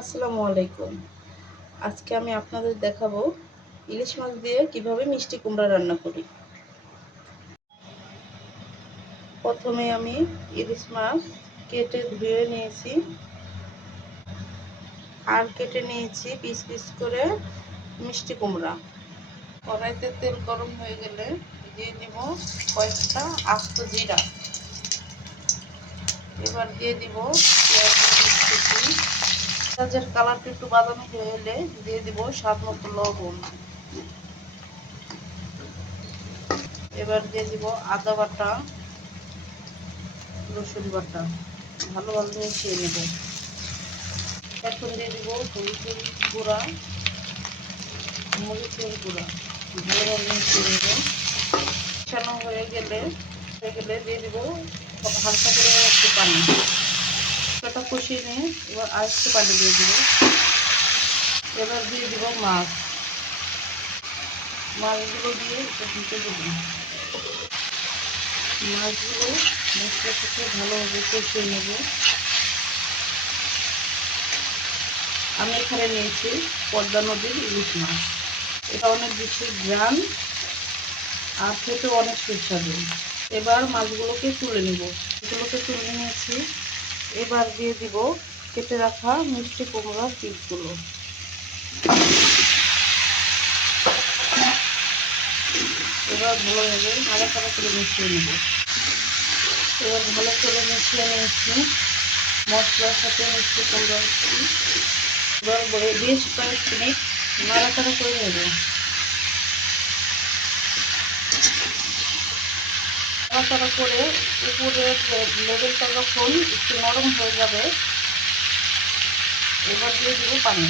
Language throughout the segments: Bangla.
আসসালামু আলাইকুম। আজকে আমি আপনাদের দেখাবো ইলিশ মাছ দিয়ে কীভাবে মিষ্টি কুমড়া রান্না করি। প্রথমে আমি ইলিশ মাছ কেটে ধুয়ে নিয়েছি। আর কেটে নিয়েছি পিস পিস করে মিষ্টি কুমড়া। কড়াইতে তেল গরম হয়ে গেলে দিয়ে দিব কয়েকটা আস্ত জিরা। এবার দিয়ে দিব পেঁয়াজ পেঁয়াজের কালারটা একটু বাদামি হয়ে এলে দিয়ে দিব স্বাদ মতো লবণ। এবার দিয়ে দিব আদা বাটা, রসুন বাটা। ভালো ভালোভাবে মিশিয়ে নেব। এখন দিয়ে দিব হলুদের গুঁড়া, মরিচের গুঁড়া। ভালোভাবে মিশিয়ে নেব। মিশানো হয়ে গেলে হয়ে গেলে দিয়ে দিব হালকা করে একটু পানি। মশলাটা কষিয়ে নিয়ে এবার আর পানি দিয়ে দিব। এবার দিয়ে দিব মাছ। মাছগুলো দিয়ে দিতে দেব। মাছগুলো মশলার সাথে ভালোভাবে কষিয়ে নেব। আমি এখানে নিয়েছি পদ্মা নদীর ইলিশ মাছ। এটা অনেক বেশি গ্রাম আর খেতে অনেক সুস্বাদু। এবার মাছগুলোকে তুলে নিব। এগুলোকে তুলে নিয়েছি। এবার দিয়ে দিব কেটে রাখা মিষ্টি কুমড়ার পিসগুলো। এবার ভালোভাবে নাড়াচাড়া করে মিশিয়ে নেব। এবার ভালো করে মিশিয়ে নিয়েছি মশলার সাথে মিষ্টি কুমড়া। এবার বেশ কয়েক মিনিট নাড়াচাড়া করে নেব। নাড়াচাড়া করে উপরের লেভেলটা যখন একটু নরম হয়ে যাবে, এবার দিয়ে দেবো পানি।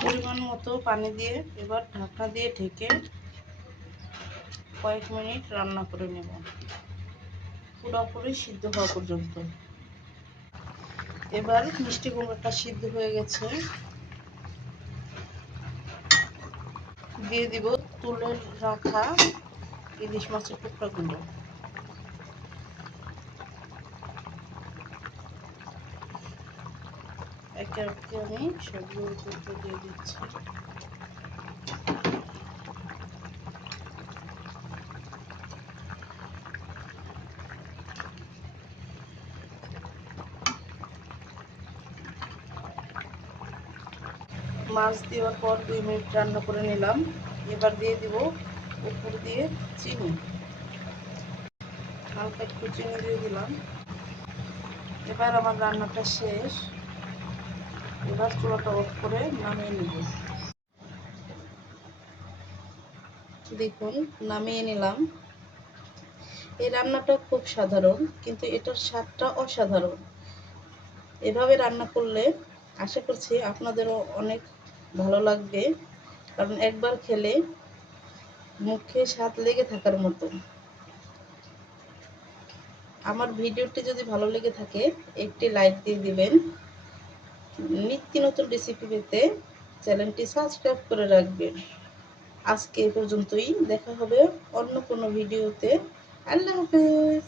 পরিমাণ মতো পানি দিয়ে এবার ঢাকা দিয়ে ঢেকে কয়েক মিনিট রান্না করে নেব। পুরোপুরি সিদ্ধ হওয়া পর্যন্ত। এবার মিষ্টি কুমড়োটা সিদ্ধ হয়ে গেছে। দিয়ে দিব তুলে রাখা ইলিশ মাছের টুকরাগুলো। একে একে আমি সবগুলো দিয়ে দিচ্ছি। মাছ দেওয়ার পর দুই মিনিট রান্না করে নিলাম। এবার দিয়ে দিব উপর দিয়ে চিনি। হালকা একটু চিনি দিয়ে দিলাম। এবার আমার রান্নাটা শেষ। এবার চুলাটা অফ করে নামিয়ে নিব। দেখুন, নামিয়ে নিলাম। এই রান্নাটা খুব সাধারণ, কিন্তু এটার স্বাদটা অসাধারণ। এভাবে রান্না করলে, আশা করছি আপনাদেরও অনেক ভালো লাগবে। কারণ একবার খেলে মুখে স্বাদ লেগে থাকার মতো। আমার ভিডিওটি যদি ভালো লেগে থাকে, একটি লাইক দিয়ে দিবেন। নিত্য নতুন রেসিপি পেতে চ্যানেলটি সাবস্ক্রাইব করে রাখবেন। আজকে এ পর্যন্তই। দেখা হবে অন্য কোনো ভিডিওতে আল্লাহ হাফেজ।